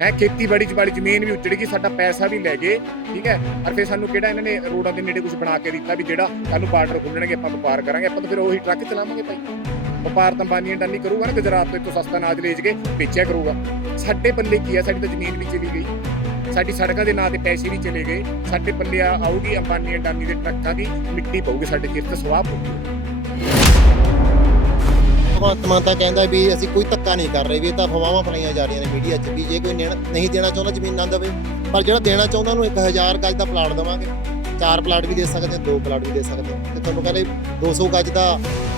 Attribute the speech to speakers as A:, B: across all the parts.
A: ਹੈ, ਖੇਤੀਬਾੜੀ ਚ ਵਾਲੀ ਜ਼ਮੀਨ ਵੀ ਉੱਜੜ ਗਈ, ਸਾਡਾ ਪੈਸਾ ਵੀ ਲੈ ਗਏ, ਠੀਕ ਹੈ, ਔਰ ਫਿਰ ਸਾਨੂੰ ਕਿਹੜਾ ਇਹਨਾਂ ਨੇ ਰੋਡਾਂ ਦੇ ਨੇੜੇ ਕੁਝ ਬਣਾ ਕੇ ਦਿੱਤਾ ਵੀ ਜਿਹੜਾ ਸਾਨੂੰ ਬਾਰਡਰ ਖੋਲਣਗੇ, ਆਪਾਂ ਵਪਾਰ ਕਰਾਂਗੇ, ਆਪਾਂ ਤਾਂ ਫਿਰ ਉਹੀ ਟਰੱਕ ਚਲਾਵਾਂਗੇ ਭਾਈ। ਵਪਾਰ ਤਾਂ ਅੰਬਾਨੀ ਅੰਡਾਨੀ ਕਰੂਗਾ ਨਾ, ਗੁਜਰਾਤ ਤੋਂ ਇੱਥੋਂ ਸਸਤਾ ਅਨਾਜ ਵੇਚ ਕੇ ਵੇਚਿਆ ਕਰੂਗਾ। ਸਾਡੇ ਪੱਲੇ ਕੀ ਹੈ ਸਾਡੀ ਤਾਂ ਜ਼ਮੀਨ ਵੀ ਚਲੀ ਗਈ। ਸਾਡੀ ਸੜਕਾਂ ਦੇ ਨਾਂ ਤੇ ਪੈਸੇ ਵੀ ਚਲੇ ਗਏ। ਸਾਡੇ ਪੱਲੇ ਆਊਗੀ ਅੰਬਾਨੀ ਅੰਡਾਨੀ ਦੇ ਟਰੱਕਾਂ ਦੀ, ਮਿੱਟੀ ਪਊਗੀ ਸਾਡੇ ਖੇਤ ਤੇ ਸਵਾਹ ਪਊਗੀ।
B: ਭਗਵੰਤ ਮਾਨ ਤਾਂ ਕਹਿੰਦਾ ਵੀ ਅਸੀਂ ਕੋਈ ਧੱਕਾ ਨਹੀਂ ਕਰ ਰਹੇ ਵੀ ਇਹ ਤਾਂ ਅਫਵਾਹਾਂ ਫਲਾਈਆਂ ਜਾ ਰਹੀਆਂ ਨੇ ਮੀਡੀਆ 'ਚ ਵੀ ਜੇ ਕੋਈ ਨਹੀਂ ਦੇਣਾ ਚਾਹੁੰਦਾ ਜ਼ਮੀਨ ਨਾ ਦੇਵੇ। ਪਰ ਜਿਹੜਾ ਦੇਣਾ ਚਾਹੁੰਦਾ ਉਹਨੂੰ 1000 ਗਜ ਦਾ ਪਲਾਟ ਦੇਵਾਂਗੇ। ਚਾਰ ਪਲਾਟ ਵੀ ਦੇ ਸਕਦੇ ਹਾਂ ਦੋ ਪਲਾਟ ਵੀ ਦੇ ਸਕਦੇ। ਹਾਂ ਤੇ ਤੁਹਾਨੂੰ ਕਹਿੰਦੇ 200 ਗਜ ਦਾ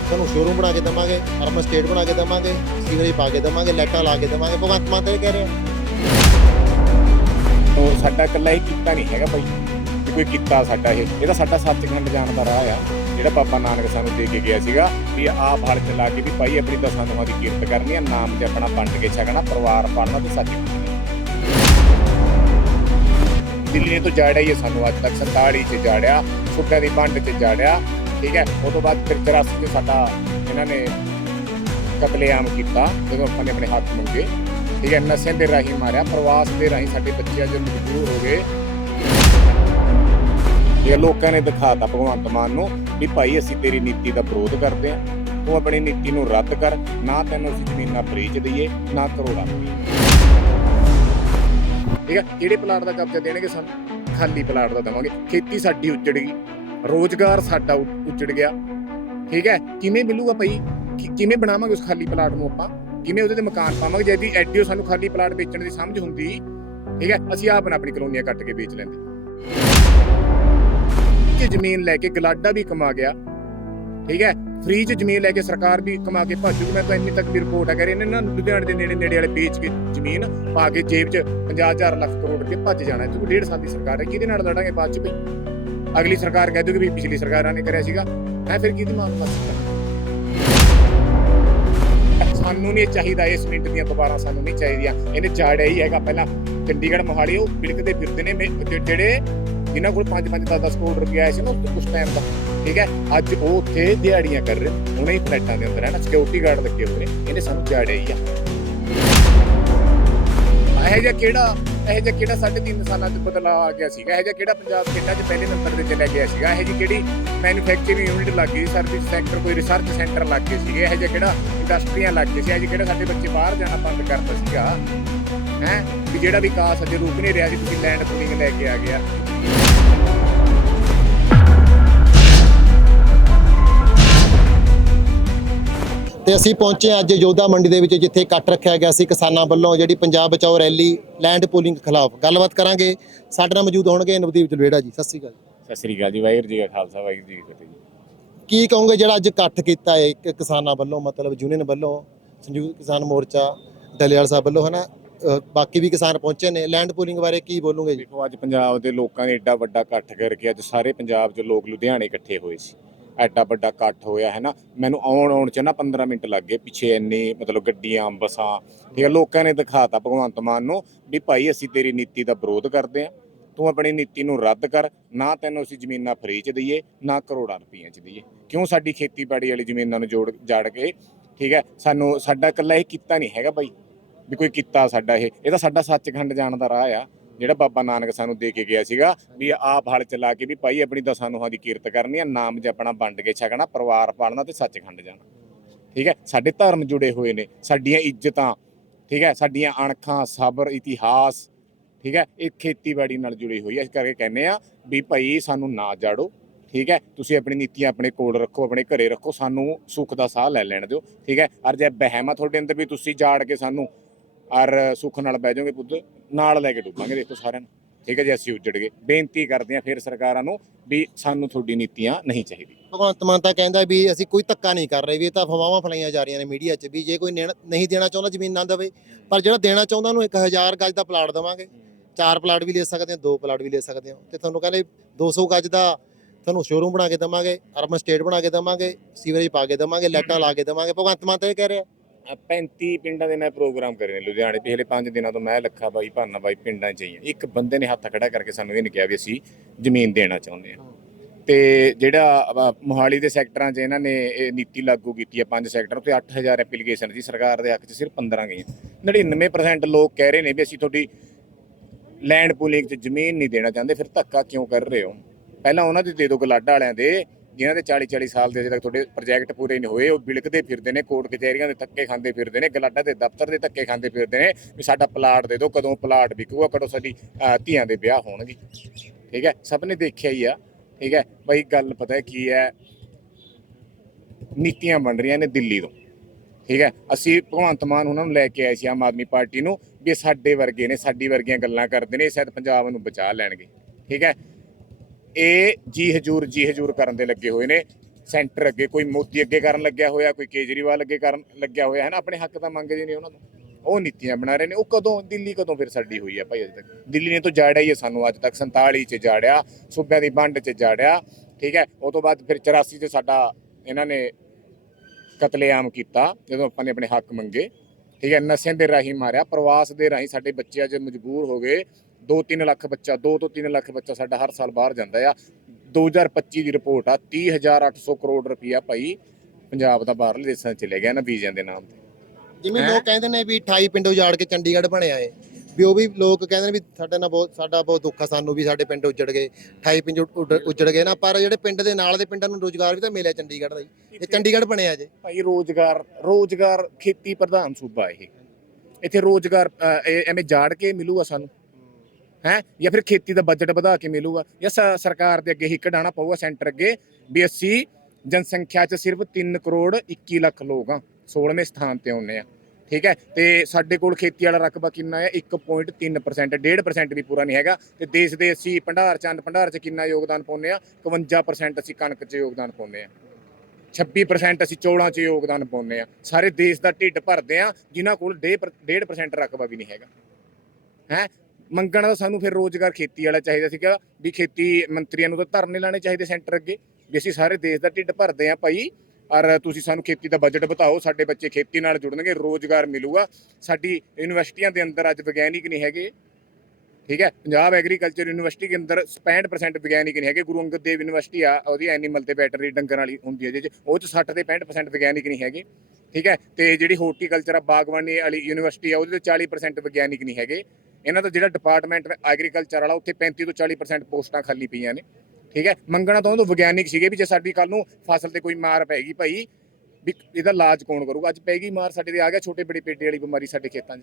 B: ਤੁਹਾਨੂੰ ਸ਼ੋਰੂਮ ਬਣਾ ਕੇ ਦੇਵਾਂਗੇ ਅਰਬਨ ਸਟੇਟ ਬਣਾ ਕੇ ਦੇਵਾਂਗੇ ਸੀਵਰੇਜ ਪਾ ਕੇ ਦੇਵਾਂਗੇ, ਲਾਈਟਾਂ ਲਾ ਕੇ ਦੇਵਾਂਗੇ। ਭਗਵੰਤ ਮਾਨ ਤਾਂ ਕਹਿ ਰਿਹਾ।
A: ਉਹ ਸਾਡਾ ਇਕੱਲਾ ਇਹ ਕੀਤਾ ਨਹੀਂ ਹੈਗਾ ਭਾਈ। ਕੋਈ ਕੀਤਾ ਸਾਡਾ ਇਹ। ਇਹ ਸਾਡਾ ਸੱਚਖੰਡ ਜਾਣ ਦਾ ਰਾਹ ਆ। ਜਿਹੜਾ ਬਾਬਾ ਨਾਨਕ ਸਾਨੂੰ ਦੇ ਕੇ ਗਿਆ ਸੀਗਾ ਵੀ ਆਪ ਹਲ ਚਲਾ ਕੇ ਵੀ ਭਾਈ ਆਪਣੀ ਦਸਾਂ ਨੋਹਾਂ ਦੀ ਕੀਰਤ ਕਰਨੀ ਆ, ਨਾਮ ਤੇ ਆਪਣਾ ਵੰਡ ਕੇ ਛਕਣਾ, ਪਰਿਵਾਰ ਪਾਲਣਾ ਤੇ ਸੱਚ ਦਿੱਲੀ ਨੇ ਜਾੜਿਆ ਹੀ ਸਾਨੂੰ ਅੱਜ ਤੱਕ 47 ਚ ਜਾੜਿਆ ਸੁੱਕਾ ਦੀ ਵੰਡ ਚ ਜਾੜਿਆ, ਠੀਕ ਹੈ? ਉਸ ਤੋਂ ਬਾਅਦ ਫਿਰ 84 ਚ ਸਾਡਾ ਇਹਨਾਂ ਨੇ ਕਤਲੇਆਮ ਕੀਤਾ, ਜਦੋਂ ਆਪਾਂ ਨੇ ਆਪਣੇ ਹੱਥ ਮੰਗੇ, ਠੀਕ ਹੈ? ਨਸ਼ੇ ਦੇ ਰਾਹੀਂ ਮਾਰਿਆ, ਪ੍ਰਵਾਸ ਦੇ ਰਾਹੀਂ ਸਾਡੇ ਬੱਚੇ ਅੱਜ ਮਜਬੂਰ ਹੋ ਗਏ। ਇਹ ਲੋਕਾਂ ਨੇ ਦਿਖਾਤਾ ਭਗਵੰਤ ਮਾਨ ਨੂੰ ਵੀ ਭਾਈ ਅਸੀਂ ਤੇਰੀ ਨੀਤੀ ਦਾ ਵਿਰੋਧ ਕਰਦੇ ਹਾਂ, ਤੂੰ ਆਪਣੀ ਨੀਤੀ ਨੂੰ ਰੱਦ ਕਰ, ਨਾ ਤੈਨੂੰ ਅਸੀਂ ਜ਼ਮੀਨਾਂ ਫਰੀ ਚ ਦਈਏ, ਨਾ ਕਰੋੜਾਂ ਰੁਪਏ। ਠੀਕ ਹੈ ਕਿਹੜੇ ਪਲਾਟ ਦਾ ਕਬਜ਼ਾ ਦੇਣਗੇ ਸਾਨੂੰ? ਖਾਲੀ ਪਲਾਟ ਦਾ ਦੇਵਾਂਗੇ। ਖੇਤੀ ਸਾਡੀ ਉੱਜੜ ਗਈ। ਰੋਜ਼ਗਾਰ ਸਾਡਾ ਉੱਜੜ ਗਿਆ। ਠੀਕ ਹੈ? ਕਿਵੇਂ ਮਿਲੂਗਾ ਭਾਈ? ਕਿ- ਕਿਵੇਂ ਬਣਾਵਾਂਗੇ ਉਸ ਖਾਲੀ ਪਲਾਟ ਨੂੰ ਆਪਾਂ? ਕਿਵੇਂ ਉਹਦੇ ਤੇ ਮਕਾਨ ਪਾਵਾਂਗੇ? ਜੇ ਦੀ ਐਡੀਓ ਸਾਨੂੰ ਖਾਲੀ ਪਲਾਟ ਵੇਚਣ ਦੀ ਸਮਝ ਹੁੰਦੀ, ਠੀਕ ਹੈ? ਅਸੀਂ ਆਪ ਆਪਣੀ ਕਲੋਨੀਆਂ ਕੱਟ ਕੇ ਵੇਚ ਲੈਂਦੇ। ਕਿ ਜ਼ਮੀਨ ਲੈ ਕੇ ਗਲਾਡਾ ਵੀ ਕਮਾ ਗਿਆ। ਠੀਕ ਹੈ? ਫ੍ਰੀ ਚ ਜ਼ਮੀਨ ਲੈ ਕੇ ਸਰਕਾਰ ਵੀ ਕਮਾ ਕੇ ਭਾਜੂ ਮੈਂ ਤਾਂ ਇੰਨੀ ਤੱਕ ਵੀ ਰਿਪੋਰਟ ਹੈ ਕਰ। ਇਹਨਾਂ ਨਾ ਲੁਧਿਆਣੇ ਦੇ ਨੇੜੇ ਨੇੜੇ ਵਾਲੇ ਵੇਚ ਕੇ ਜ਼ਮੀਨ ਪਾ ਕੇ ਜੇਬ 'ਚ 50000 ਲੱਖ ਕਰੋੜ ਰੁਪਏ ਭੱਜ ਜਾਣਾ। ਤੂੰ ਡੇਢ ਸਾਲ ਦੀ ਸਰਕਾਰ ਹੈ। ਕਿਹਦੇ ਨਾਲ ਲੜਾਂਗੇ ਬਾਅਦ 'ਚ ਬਈ? ਅਗਲੀ ਸਰਕਾਰ ਕਹਿ ਦੂਗੀ ਵੀ ਪਿਛਲੀ ਸਰਕਾਰਾਂ ਨੇ ਕਰਿਆ ਸੀਗਾ। ਮੈਂ ਫਿਰ ਕਿਹਦੀ ਮਾਨ ਪਾਸ ਸਾਨੂੰ ਨਹੀਂ ਚਾਹੀਦਾ ਇਸ ਮਿੰਟ ਦੀਆਂ ਦੁਬਾਰਾ ਸਾਨੂੰ ਨਹੀਂ ਚਾਹੀਦੀਆਂ। ਇਹਨੇ ਝਾੜਿਆ ਹੀ ਹੈਗਾ। ਪਹਿਲਾਂ ਚੰਡੀਗੜ੍ਹ ਮੋਹਾਲੀ, ਉਹ ਬਿਲਕਦੇ ਫਿਰਦੇ ਨੇ ਜਿਹੜੇ ਜਿਨ੍ਹਾਂ ਕੋਲ 5-5 10 ਕਰੋੜ ਰੁਪਏ ਆਏ ਸੀ ਨਾ ਉਸ ਟਾਈਮ ਦਾ, ਠੀਕ ਹੈ? ਅੱਜ ਉਹ ਉੱਥੇ ਦਿਹਾੜੀਆਂ ਕਰ ਰਹੇ ਨੇ। ਹੀ ਫਲੈਟਾਂ ਦੇ ਅੰਦਰ ਹੈ ਨਾ ਸਿਕਿਉਰਿਟੀ ਗਾਰਡ ਲੱਗੇ ਹੋਏ ਨੇ। ਇਹਨੇ ਸਾਨੂੰ ਝਾੜਿਆ ਹੀ ਆ। ਇਹ ਜਿਹਾ ਕਿਹੜਾ, ਇਹ ਜਿਹਾ ਕਿਹੜਾ ਸਾਢੇ ਤਿੰਨ ਸਾਲਾਂ ਚ ਬਦਲਾਅ ਆ ਗਿਆ ਸੀਗਾ? ਇਹ ਜਿਹਾ ਕਿਹੜਾ ਪੰਜਾਬ ਖੇਡਾਂ 'ਚ ਪਹਿਲੇ ਨੰਬਰ ਤੇ ਚਲਾ ਗਿਆ ਸੀਗਾ? ਇਹ ਜਿਹੀ ਕਿਹੜੀ ਮੈਨੂਫੈਕਚਰਿੰਗ ਯੂਨਿਟ ਲੱਗ ਗਈ? ਸਰਵਿਸ ਸੈਕਟਰ ਕੋਈ ਰਿਸਰਚ ਸੈਂਟਰ ਲੱਗ ਗਏ ਸੀਗੇ? ਇਹ ਜਿਹਾ ਕਿਹੜਾ ਇੰਡਸਟਰੀਆਂ ਲੱਗ ਗਏ ਸੀ? ਇਹ ਜਿਹਾ ਕਿਹੜਾ ਸਾਡੇ ਬੱਚੇ ਬਾਹਰ ਜਾਣਾ ਬੰਦ ਕਰਤਾ ਸੀਗਾ? ਹੈ? ਵੀ ਜਿਹੜਾ ਵਿਕਾਸ ਅਜੇ ਰੁਕ ਨਹੀਂ ਰਿਹਾ ਸੀ ਤੁਸੀਂ ਲੈਂਡ ਪੂਲਿੰਗ ਲੈ ਕੇ ਆ ਗਿਆ
B: ਤੇ ਅਸੀਂ ਪਹੁੰਚੇ ਅੱਜ ਯੋਧਾ ਮੰਡੀ ਦੇ ਵਿੱਚ ਜਿੱਥੇ ਇਕੱਠ ਰੱਖਿਆ ਗਿਆ ਸੀ ਕਿਸਾਨਾਂ ਵੱਲੋਂ ਜਿਹੜੀ ਪੰਜਾਬ ਬਚਾਓ ਰੈਲੀ ਲੈਂਡ ਪੂਲਿੰਗ ਖਿਲਾਫ। ਗੱਲਬਾਤ ਕਰਾਂਗੇ। ਸਾਡੇ ਨਾਲ ਮੌਜੂਦ ਹੋਣਗੇ ਨਵਦੀਪ ਜਲਵੇੜਾ ਜੀ। ਸਤਿ ਸ਼੍ਰੀ ਅਕਾਲ
A: ਸਤਿ ਸ੍ਰੀ ਅਕਾਲ ਜੀ। ਵਾਹਿਗੁਰੂ ਜੀ ਕਾ ਖਾਲਸਾ ਵਾਹਿਗੁਰੂ ਜੀ ਕੀ ਫਤਿਹ ਜੀ।
B: ਕੀ ਕਹੋਗੇ ਜਿਹੜਾ ਅੱਜ ਇਕੱਠ ਕੀਤਾ ਹੈ ਇੱਕ ਕਿਸਾਨਾਂ ਵੱਲੋਂ ਮਤਲਬ ਯੂਨੀਅਨ ਵੱਲੋਂ ਸੰਯੁਕਤ ਕਿਸਾਨ ਮੋਰਚਾ ਦਲਿਆਲ ਸਾਹਿਬ ਵੱਲੋਂ ਹਨਾ? ਬਾਕੀ ਵੀ ਕਿਸਾਨ ਪਹੁੰਚੇ ਨੇ। ਲੈਂਡ ਪੂਲਿੰਗ ਬਾਰੇ ਕੀ ਬੋਲੋਗੇ ਜੀ?
A: ਦੇਖੋ ਅੱਜ ਪੰਜਾਬ ਦੇ ਲੋਕਾਂ ਨੇ ਏਡਾ ਵੱਡਾ ਇਕੱਠ ਕਰਕੇ ਅੱਜ ਸਾਰੇ ਪੰਜਾਬ 'ਚ ਲੋਕ ਲੁਧਿਆਣੇ ਇਕੱਠੇ ਹੋਏ ਸੀ। ਐਡਾ ਵੱਡਾ ਇਕੱਠ ਹੋਇਆ, ਹੈ ਨਾ? ਮੈਨੂੰ ਆਉਣ ਆਉਣ 'ਚ ਨਾ 15 ਮਿੰਟ ਲੱਗ ਗਏ ਪਿੱਛੇ ਇੰਨੀ, ਮਤਲਬ ਗੱਡੀਆਂ, ਬੱਸਾਂ, ਠੀਕ ਹੈ, ਲੋਕਾਂ ਨੇ ਦਿਖਾਤਾ ਭਗਵੰਤ ਮਾਨ ਨੂੰ ਵੀ ਭਾਈ ਅਸੀਂ ਤੇਰੀ ਨੀਤੀ ਦਾ ਵਿਰੋਧ ਕਰਦੇ ਹਾਂ। ਤੂੰ ਆਪਣੀ ਨੀਤੀ ਨੂੰ ਰੱਦ ਕਰ, ਨਾ ਤੈਨੂੰ ਅਸੀਂ ਜ਼ਮੀਨਾਂ ਫਰੀ 'ਚ ਦਈਏ, ਨਾ ਕਰੋੜਾਂ ਰੁਪਈਆਂ 'ਚ ਦਈਏ। ਕਿਉਂ ਸਾਡੀ ਖੇਤੀਬਾੜੀ ਵਾਲੀ ਜ਼ਮੀਨਾਂ ਨੂੰ ਜੋੜ, ਜਾੜ ਕੇ, ਠੀਕ ਹੈ, ਸਾਨੂੰ, ਸਾਡਾ ਇਕੱਲਾ ਇਹ ਕੀਤਾ ਨਹੀਂ ਹੈਗਾ ਬਾਈ, ਵੀ ਕੋਈ ਕੀਤਾ ਸਾਡਾ ਇਹ ਇਹ ਤਾਂ ਸਾਡਾ ਸੱਚਖੰਡ ਜਾਣ ਦਾ ਰਾਹ ਆ। ਜਿਹੜਾ ਬਾਬਾ ਨਾਨਕ ਸਾਨੂੰ ਦੇ ਕੇ ਗਿਆ ਸੀਗਾ ਵੀ ਆਪ ਹਲ ਚਲਾ ਕੇ ਵੀ ਭਾਈ ਆਪਣੀ ਦਸਾਂ ਨੋਹਾਂ ਦੀ ਕੀਰਤ ਕਰਨੀ ਆ, ਨਾਮ 'ਚ ਆਪਣਾ ਵੰਡ ਕੇ ਛਕਣਾ, ਪਰਿਵਾਰ ਪਾਲਣਾ ਤੇ ਸੱਚਖੰਡ ਜਾਣਾ। ਠੀਕ ਹੈ? ਸਾਡੇ ਧਰਮ ਜੁੜੇ ਹੋਏ ਨੇ, ਸਾਡੀਆਂ ਇੱਜ਼ਤਾਂ, ਠੀਕ ਹੈ? ਸਾਡੀਆਂ ਅਣਖਾਂ, ਸਬਰ, ਇਤਿਹਾਸ, ਠੀਕ ਹੈ? ਇਹ ਖੇਤੀਬਾੜੀ ਨਾਲ ਜੁੜੀ ਹੋਈ ਹੈ ਇਸ ਕਰਕੇ ਕਹਿੰਦੇ ਆ ਵੀ ਭਾਈ ਸਾਨੂੰ ਨਾ ਜਾੜੋ, ਠੀਕ ਹੈ? ਤੁਸੀਂ ਆਪਣੀ ਨੀਤੀਆਂ ਆਪਣੇ ਕੋਲ ਰੱਖੋ, ਆਪਣੇ ਘਰੇ ਰੱਖੋ, ਸਾਨੂੰ ਸੁੱਖ ਦਾ ਸਾਹ ਲੈ ਲੈਣ ਦਿਓ, ਠੀਕ ਹੈ? ਅਰ ਜੇ ਬਹਿਮਾ ਤੁਹਾਡੇ ਅੰਦਰ ਵੀ ਤੁਸੀਂ ਜਾੜ ਕੇ ਸਾਨੂੰ, ਅਰ ਸੁੱਖ ਨਾਲ ਬਹਿ ਜਾਓਗੇ ਪੁੱਤ ਨਾਲ ਲੈ ਕੇ ਡੁੱਬਾਂਗੇ, ਦੇਖੋ ਸਾਰਿਆਂ ਨੂੰ। ਠੀਕ ਹੈ ਜੀ, ਅਸੀਂ ਉੱਜੜ ਗਏ। ਬੇਨਤੀ ਕਰਦੇ ਹਾਂ ਫਿਰ ਸਰਕਾਰਾਂ ਨੂੰ ਵੀ ਸਾਨੂੰ ਤੁਹਾਡੀ ਨੀਤੀਆਂ ਨਹੀਂ ਚਾਹੀਦੀ
B: ਭਗਵੰਤ ਮਾਨ ਤਾਂ ਕਹਿੰਦਾ ਵੀ ਅਸੀਂ ਕੋਈ ਧੱਕਾ ਨਹੀਂ ਕਰ ਰਹੇ ਵੀ ਇਹ ਤਾਂ ਅਫਵਾਹਾਂ ਫਲਾਈਆਂ ਜਾ ਰਹੀਆਂ ਨੇ ਮੀਡੀਆ 'ਚ ਵੀ ਜੇ ਕੋਈ ਨੇਣਾ- ਨਹੀਂ ਦੇਣਾ ਚਾਹੁੰਦਾ ਜ਼ਮੀਨ ਨਾ ਦੇਵੇ, ਪਰ ਜਿਹੜਾ ਦੇਣਾ ਚਾਹੁੰਦਾ ਉਹਨੂੰ 1000 ਗਜ ਦਾ ਪਲਾਟ ਦੇਵਾਂਗੇ। ਚਾਰ ਪਲਾਟ ਵੀ ਲੈ ਸਕਦੇ ਹੋ, ਦੋ ਪਲਾਟ ਵੀ ਲੈ ਸਕਦੇ ਹੋ। ਤੇ ਤੁਹਾਨੂੰ ਕਹਿੰਦੇ 200 ਗਜ ਦਾ ਤੁਹਾਨੂੰ ਸ਼ੋਰੂਮ ਬਣਾ ਕੇ ਦੇਵਾਂਗੇ ਅਰਬਨ ਸਟੇਟ ਬਣਾ ਕੇ ਦੇਵਾਂਗੇ ਸੀਵਰੇਜ ਪਾ ਕੇ ਦੇਵਾਂਗੇ, ਲਾਈਟਾਂ ਲਾ ਕੇ ਦੇਵਾਂਗੇ। ਭਗਵੰਤ ਮਾਨ ਤਾਂ ਇਹ ਕਹਿ ਰਿਹਾ।
A: 35 ਪਿੰਡਾਂ ਦੇ ਮੈਂ ਪ੍ਰੋਗਰਾਮ ਕਰੇ ਨੇ ਲੁਧਿਆਣੇ। ਪਿਛਲੇ 5 ਦਿਨਾਂ ਤੋਂ ਮੈਂ ਲੱਖਾ ਬਾਈ, ਭਾਨਾ ਬਾਈ ਪਿੰਡਾਂ 'ਚ ਹੀ ਇੱਕ ਬੰਦੇ ਨੇ ਹੱਥ ਖੜਾ ਕਰਕੇ ਸਾਨੂੰ ਇਹ ਨਹੀਂ ਕਿਹਾ ਵੀ ਅਸੀਂ ਜ਼ਮੀਨ ਦੇਣਾ ਚਾਹੁੰਦੇ ਹਾਂ। ਤੇ ਜਿਹੜਾ ਮੋਹਾਲੀ ਦੇ ਸੈਕਟਰਾਂ 'ਚ ਇਹਨਾਂ ਨੇ ਇਹ ਨੀਤੀ ਲਾਗੂ ਕੀਤੀ ਹੈ ਪੰਜ ਸੈਕਟਰਾਂ ਤੇ 8000 ਐਪਲੀਕੇਸ਼ਨ ਸੀ। ਸਰਕਾਰ ਦੇ ਹੱਕ 'ਚ ਸਿਰਫ 15 ਗਈਆਂ। 99% ਲੋਕ ਕਹਿ ਰਹੇ ਨੇ ਵੀ ਅਸੀਂ ਤੁਹਾਡੀ ਲੈਂਡ ਪੂਲਿੰਗ 'ਚ ਜ਼ਮੀਨ ਨਹੀਂ ਦੇਣਾ ਚਾਹੁੰਦੇ। ਫਿਰ ਧੱਕਾ ਕਿਉਂ ਕਰ ਰਹੇ ਹੋ? ਪਹਿਲਾਂ ਉਹਨਾਂ ਦੇ ਦੇ ਦਿਓ, ਗਲਾਡਾ ਵਾਲਿਆਂ ਦੇ। ਜਿਨ੍ਹਾਂ ਦੇ 40 40 ਸਾਲ ਦੇ ਅਜੇ ਤੱਕ ਤੁਹਾਡੇ ਪ੍ਰੋਜੈਕਟ ਪੂਰੇ ਨਹੀਂ ਹੋਏ, ਉਹ ਬਿਲਕਦੇ ਫਿਰਦੇ ਨੇ, ਕੋਰਟ ਕਚਹਿਰੀਆਂ ਦੇ ਧੱਕੇ ਖਾਂਦੇ ਫਿਰਦੇ ਨੇ, ਗਲਾਡਾ ਦੇ ਦਫ਼ਤਰ ਦੇ ਧੱਕੇ ਖਾਂਦੇ ਫਿਰਦੇ ਨੇ ਵੀ ਸਾਡਾ ਪਲਾਟ ਦੇ ਦਿਓ, ਕਦੋਂ ਪਲਾਟ ਵਿਕੂਗਾ, ਕਦੋਂ ਸਾਡੀ ਧੀਆਂ ਦੇ ਵਿਆਹ ਹੋਣਗੇ। ਠੀਕ ਹੈ, ਸਭ ਨੇ ਦੇਖਿਆ ਹੀ ਆ, ਠੀਕ ਹੈ, ਬਈ ਗੱਲ ਪਤਾ ਕੀ ਹੈ? ਨੀਤੀਆਂ ਬਣ ਰਹੀਆਂ ਨੇ ਦਿੱਲੀ ਤੋਂ। ਠੀਕ ਹੈ, ਅਸੀਂ ਭਗਵੰਤ ਮਾਨ ਉਹਨਾਂ ਨੂੰ ਲੈ ਕੇ ਆਏ ਸੀ ਆਮ ਆਦਮੀ ਪਾਰਟੀ ਨੂੰ ਵੀ ਸਾਡੇ ਵਰਗੇ ਨੇ, ਸਾਡੀ ਵਰਗੀਆਂ ਗੱਲਾਂ ਕਰਦੇ ਨੇ ਸ਼ਾਇਦ ਪੰਜਾਬ ਨੂੰ ਬਚਾ ਲੈਣਗੇ। ਠੀਕ ਹੈ ਇਹ ਜੀ ਹਜੂਰ ਜੀ ਹਜੂਰ ਕਰਨ ਦੇ ਲੱਗੇ ਹੋਏ ਨੇ। ਸੈਂਟਰ ਅੱਗੇ ਕੋਈ ਮੋਦੀ ਅੱਗੇ ਕਰਨ ਲੱਗਿਆ ਹੋਇਆ, ਕੋਈ ਕੇਜਰੀਵਾਲ ਅੱਗੇ ਕਰਨ ਲੱਗਿਆ ਹੋਇਆ, ਹੈ ਨਾ? ਆਪਣੇ ਹੱਕ ਤਾਂ ਮੰਗਦੇ ਨਹੀਂ ਉਹਨਾਂ ਤੋਂ। ਉਹ ਨੀਤੀਆਂ ਬਣਾ ਰਹੇ ਨੇ। ਉਹ ਕਦੋਂ, ਦਿੱਲੀ ਕਦੋਂ ਫਿਰ ਸਾਡੀ ਹੋਈ ਹੈ ਭਾਈ ਅਜੇ ਤੱਕ? ਦਿੱਲੀ ਨੇ ਤਾਂ ਜਾੜਿਆ ਹੀ ਹੈ ਸਾਨੂੰ ਅੱਜ ਤੱਕ 47 ਚ ਜਾੜਿਆ, ਸੂਬਿਆਂ ਦੀ ਵੰਡ ਚ ਜਾੜਿਆ, ਠੀਕ ਹੈ? ਉਹ ਤੋਂ ਬਾਅਦ ਫਿਰ 84 ਚ ਸਾਡਾ ਇਹਨਾਂ ਨੇ ਕਤਲੇਆਮ ਕੀਤਾ, ਜਦੋਂ ਆਪਾਂ ਨੇ ਆਪਣੇ ਹੱਕ ਮੰਗੇ, ਠੀਕ ਹੈ? ਨਸ਼ਿਆਂ ਦੇ ਰਾਹੀਂ ਮਾਰਿਆ, ਪ੍ਰਵਾਸ ਦੇ ਰਾਹੀਂ ਸਾਡੇ ਬੱਚੇ ਅੱਜ ਮਜਬੂਰ ਹੋ ਗਏ। 2-3 ਲੱਖ ਬੱਚਾ 2 ਤੋਂ 3 ਲੱਖ ਬੱਚਾ ਸਾਡਾ ਹਰ ਸਾਲ ਬਾਹਰ ਜਾਂਦਾ ਆ। 2025 ਦੀ ਰਿਪੋਰਟ ਆ 30800 ਕਰੋੜ ਰੁਪਈਆ ਭਾਈ ਪੰਜਾਬ ਦਾ ਬਾਹਰਲੇ ਦੇਸ਼ਾਂ 'ਚ ਚਲੇ ਗਿਆ ਨਾ ਵੀਜ਼ਿਆਂ ਦੇ ਨਾਮ ਤੇ।
B: ਜਿਵੇਂ? ਲੋਕ ਕਹਿੰਦੇ ਨੇ ਵੀ 28 ਪਿੰਡ ਉਜਾੜ ਕੇ ਚੰਡੀਗੜ੍ਹ ਬਣਿਆ ਏ ਵੀ ਉਹ ਵੀ ਲੋਕ ਕਹਿੰਦੇ ਨੇ ਵੀ ਸਾਡੇ ਨਾਲ ਬਹੁਤ ਸਾਡਾ ਬਹੁਤ ਦੁੱਖ ਆ ਸਾਨੂੰ ਵੀ ਸਾਡੇ ਪਿੰਡ ਉੱਜੜ ਗਏ 28 ਪਿੰਡ ਉੱਜੜ ਗਏ ਨਾ ਪਰ ਜਿਹੜੇ ਪਿੰਡ ਦੇ ਨਾਲ ਦੇ ਪਿੰਡਾਂ ਨੂੰ ਰੋਜ਼ਗਾਰ ਵੀ ਤਾਂ ਮਿਲਿਆ ਚੰਡੀਗੜ੍ਹ ਦਾ ਜੀ ਇਹ ਚੰਡੀਗੜ੍ਹ ਬਣਿਆ ਜੇ।
A: ਭਾਈ ਰੋਜ਼ਗਾਰ ਰੋਜ਼ਗਾਰ ਖੇਤੀ ਪ੍ਰਧਾਨ ਸੂਬਾ ਇਹ। ਇੱਥੇ ਰੋਜ਼ਗਾਰ ਐਵੇਂ ਜਾੜ ਕੇ ਮਿਲੂਗਾ ਸਾਨੂੰ। ਹੈ? ਜਾਂ ਫਿਰ ਖੇਤੀ ਦਾ ਬਜਟ ਵਧਾ ਕੇ ਮਿਲੂਗਾ? ਜਾਂ ਸਰਕਾਰ ਦੇ ਅੱਗੇ ਹੀ ਕਢਾਣਾ ਪਊਗਾ ਸੈਂਟਰ ਅੱਗੇ ਵੀ ਅਸੀਂ ਜਨਸੰਖਿਆ 'ਚ ਸਿਰਫ 3 ਕਰੋੜ 21 ਲੱਖ ਲੋਕ ਆ 16ਵੇਂ ਸਥਾਨ ਤੇ ਆਉਂਦੇ ਆ ਠੀਕ ਹੈ? ਤੇ ਸਾਡੇ ਕੋਲ ਖੇਤੀ ਵਾਲਾ ਰਕਬਾ ਕਿੰਨਾ ਹੈ? 1.3% 1.5% ਵੀ ਪੂਰਾ ਨਹੀਂ ਹੈਗਾ। ਤੇ ਦੇਸ਼ ਦੇ ਅਸੀਂ ਭੰਡਾਰ, ਚੰਦ ਭੰਡਾਰ 'ਚ ਕਿੰਨਾ ਯੋਗਦਾਨ ਪਾਉਂਦੇ ਆ 51% ਅਸੀਂ ਕਣਕ 'ਚ ਯੋਗਦਾਨ ਪਾਉਂਦੇ ਆ 26% ਅਸੀਂ ਚੌਲਾਂ 'ਚ ਯੋਗਦਾਨ ਪਾਉਂਦੇ ਆ ਸਾਰੇ ਦੇਸ਼ ਦਾ ਢਿੱਡ ਭਰਦੇ ਆ ਜਿਨ੍ਹਾਂ ਕੋਲ 1.5% ਰਕਬਾ ਵੀ ਨਹੀਂ ਹੈਗਾ। ਹੈ? ਮੰਗਣਾ ਤਾਂ ਸਾਨੂੰ ਫਿਰ ਰੋਜ਼ਗਾਰ ਖੇਤੀ ਵਾਲਾ ਚਾਹੀਦਾ ਸੀਗਾ ਵੀ ਖੇਤੀ ਮੰਤਰੀਆਂ ਨੂੰ ਤਾਂ ਧਰਨੇ ਲਾਣੇ ਚਾਹੀਦੇ ਸੈਂਟਰ ਅੱਗੇ, ਵੀ ਅਸੀਂ ਸਾਰੇ ਦੇਸ਼ ਦਾ ਢਿੱਡ ਭਰਦੇ ਆ ਭਾਈ। ਔਰ ਤੁਸੀਂ ਸਾਨੂੰ ਖੇਤੀ ਦਾ ਬਜਟ ਬਤਾਓ ਸਾਡੇ ਬੱਚੇ ਖੇਤੀ ਨਾਲ ਜੁੜਨਗੇ, ਰੋਜ਼ਗਾਰ ਮਿਲੂਗਾ। ਸਾਡੀ ਯੂਨੀਵਰਸਿਟੀਆਂ ਦੇ ਅੰਦਰ ਅੱਜ ਵਿਗਿਆਨਿਕ ਨਹੀਂ ਹੈਗੇ। ਠੀਕ ਹੈ? ਪੰਜਾਬ ਐਗਰੀਕਲਚਰ ਯੂਨੀਵਰਸਿਟੀ ਦੇ ਅੰਦਰ 65% ਵਿਗਿਆਨਿਕ ਨਹੀਂ ਹੈਗੇ। ਗੁਰੂ ਅੰਗਦ ਦੇਵ ਯੂਨੀਵਰਸਿਟੀ ਆ, ਉਹਦੀ ਐਨੀਮਲ ਤੇ ਵੈਟਰਨਰੀ ਡੰਗਰ ਵਾਲੀ ਹੁੰਦੀ ਹੈ ਜਿਹਦੇ 'ਚ। ਉਹ ਚ 60 ਤੇ 65% ਵਿਗਿਆਨਿਕ ਨਹੀਂ ਹੈਗੇ। ਠੀਕ ਹੈ? ਤੇ ਜਿਹੜੀ ਹੋਰਟੀਕਲਚਰ ਆ, ਬਾਗਬਾਨੀ ਵਾਲੀ ਯੂਨੀਵਰਸਿਟੀ ਆ, ਉਹਦੇ ਤੇ 40% ਵਿਗਿਆਨਿਕ ਨਹੀਂ ਹੈਗੇ। ਇਹਨਾਂ ਦਾ ਜਿਹੜਾ ਡਿਪਾਰਟਮੈਂਟ ਐਗਰੀਕਲਚਰ ਵਾਲਾ, ਉੱਥੇ 35 ਤੋਂ 40% ਪੋਸਟਾਂ ਖਾਲੀ ਪਈਆਂ ਨੇ। ਠੀਕ ਹੈ? ਮੰਗਣਾ ਤਾਂ ਉਹ ਤੋਂ ਵਿਗਿਆਨਿਕ ਸੀਗੇ ਵੀ ਜੇ ਸਾਡੀ ਕੱਲ ਨੂੰ ਫਸਲ ਤੇ ਕੋਈ ਮਾਰ ਪੈਗੀ ਭਾਈ, ਵੀ ਇਹਦਾ ਇਲਾਜ ਕੌਣ ਕਰੂਗਾ? ਅੱਜ ਪੈਗੀ ਮਾਰ ਸਾਡੇ ਤੇ ਆ ਗਿਆ ਛੋਟੇ ਬੜੇ ਪੇਟੇ ਵਾਲੀ ਬਿਮਾਰੀ ਸਾਡੇ ਖੇਤਾਂ 'ਚ।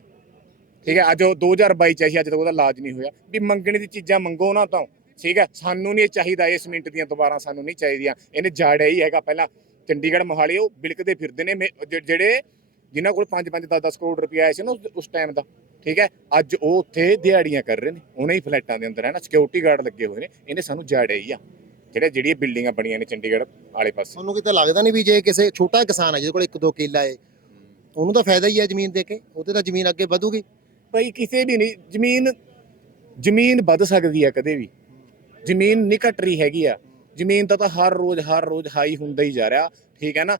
A: ਠੀਕ ਹੈ? ਅੱਜ ਉਹ 2022 ਚ ਆਈ ਸੀ ਅੱਜ ਤੱਕ ਉਹਦਾ ਇਲਾਜ ਨਹੀਂ ਹੋਇਆ। ਵੀ ਮੰਗਣੇ ਦੀ ਚੀਜ਼ਾਂ ਮੰਗੋ ਨਾ ਤਾਂ। ਠੀਕ ਹੈ? ਸਾਨੂੰ ਨਹੀਂ ਇਹ ਚਾਹੀਦਾ ਇਸ ਮਿੰਟ ਦੀਆਂ ਦੁਬਾਰਾ ਸਾਨੂੰ ਨਹੀਂ ਚਾਹੀਦੀਆਂ। ਇਹਨੇ ਜਾੜਿਆ ਹੀ ਹੈਗਾ ਪਹਿਲਾਂ। ਚੰਡੀਗੜ੍ਹ ਮੋਹਾਲੀ, ਉਹ ਬਿਲਕਦੇ ਫਿਰਦੇ ਨੇ ਜਿਹੜੇ ਜਿਨ੍ਹਾਂ ਕੋਲ 5 5 10 10 ਕਰੋੜ ਰੁਪਏ ਆਏ ਸੀ ਨਾ ਉਸ ਟਾਈਮ ਦਾ। ਠੀਕ ਹੈ? ਅੱਜ ਉਹ ਉੱਥੇ ਦਿਹਾੜੀਆਂ ਕਰ ਰਹੇ ਨੇ। ਉਹਨੇ ਹੀ ਫਲੈਟਾਂ ਦੇ ਅੰਦਰ ਹੈ ਨਾ ਸਿਕਿਉਰਿਟੀ ਗਾਰਡ ਲੱਗੇ ਹੋਏ ਨੇ। ਇਹਨੇ ਸਾਨੂੰ ਜਾੜਿਆ ਹੀ ਆ। ਜਿਹੜੇ ਜਿਹੜੀਆਂ ਬਿਲਡਿੰਗਾਂ ਬਣੀਆਂ ਨੇ ਚੰਡੀਗੜ੍ਹ ਵਾਲੇ ਪਾਸੇ।
B: ਤੁਹਾਨੂੰ ਕਿਤੇ ਲੱਗਦਾ ਨਹੀਂ ਵੀ ਜੇ ਕਿਸੇ ਛੋਟਾ ਕਿਸਾਨ ਹੈ ਜਿਹਦੇ ਕੋਲ 1-2 ਕਿੱਲਾ ਏ ਉਹਨੂੰ ਤਾਂ ਫਾਇਦਾ ਹੀ ਹੈ ਜ਼ਮੀਨ ਦੇ ਕੇ। ਉਹਦੇ ਤਾਂ ਜ਼ਮੀਨ ਅੱਗੇ ਵਧੂਗੀ।
A: ਭਾਈ ਕਿਸੇ ਵੀ ਨਹੀਂ ਜ਼ਮੀਨ ਜ਼ਮੀਨ ਵੱਧ ਸਕਦੀ ਹੈ ਕਦੇ ਵੀ। ਜ਼ਮੀਨ ਨਹੀਂ ਘਟ ਰਹੀ ਹੈਗੀ ਆ। ਜ਼ਮੀਨ ਦਾ ਤਾਂ ਹਰ ਰੋਜ਼ ਹਰ ਰੋਜ਼ ਹਾਈ ਹੁੰਦਾ ਹੀ ਜਾ ਰਿਹਾ। ਠੀਕ ਹੈ ਨਾ?